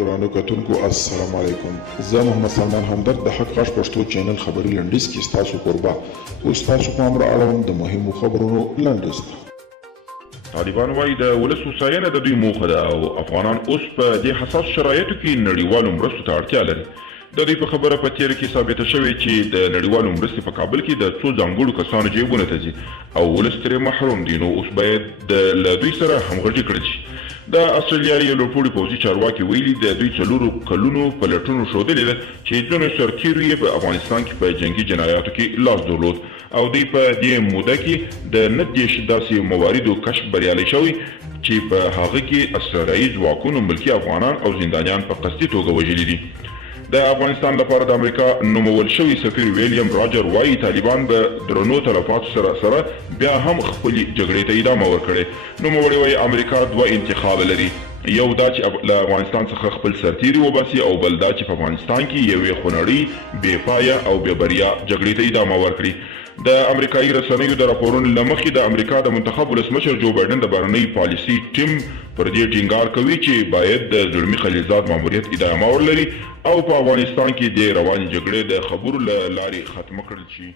ګرانو کتونکو السلام علیکم. زه محمد سلمان همدرد د حق غږ پښتو چینل خبري لنډیز کې ستاسو قربا اوس تاسو په امر اړوند د مهمو خبرونو لنډیز. طالبان وایي د ولس هوساینه د دوی موخه ده او افغانان اوس په دې حساس شرایطو کې نړیوالو مرستو ته اړتیا لري. د دوی په خبره په تېره کې ثابته شوې چې د نړیوالو مرستې په کابل کې د څو ځانګړو کسانو جیبونو ته ځي او ولس ترې محروم دي، نو اوس باید له دوی سره همغږي کړل شي. د استرالیا یو لوړپوړي پوځي چارواکي ویلي د دوی 4 کلونو پلټونو ښودلې ده چې ځینو سرتیرو یې په افغانستان کې په جنګي جنایاتو کې لاس درلود او دوی په دې موده کې د 90 داسې مواردو کشف بریالی شوی چې په هغه کې اسرائیلي ځواکونو ملکي افغانان او زندانیان په قصدي توګه وژلي دي. د افغانستان لپاره د امریکا نومول شوی سفیر ویلیام راجر وایي طالبان به درنو تلفاتو سره بیا هم خپلې جګړې ته ادامه ورکړي. نوموړی وایي امریکا 2 انتخاب لري، یو دا چې له افغانستان څخه خپل سرتیري وباسي او بل دا چې په افغانستان کې یوې خونړۍ بې پایه او بې بریا جګړې ته ادامه ورکړي. د امریکایي رسنیو د راپورونو له مخې د امریکا د منتخب ولسمشر جو بایډن د بهرنۍ پالیسي ټیم پر دې ټینګار کوي چې باید د زلمي خلیلزاد ماموریت ادامه ولري او په افغانستان کې د روانې جګړې د خبرو له لارې ختمه کړل شي.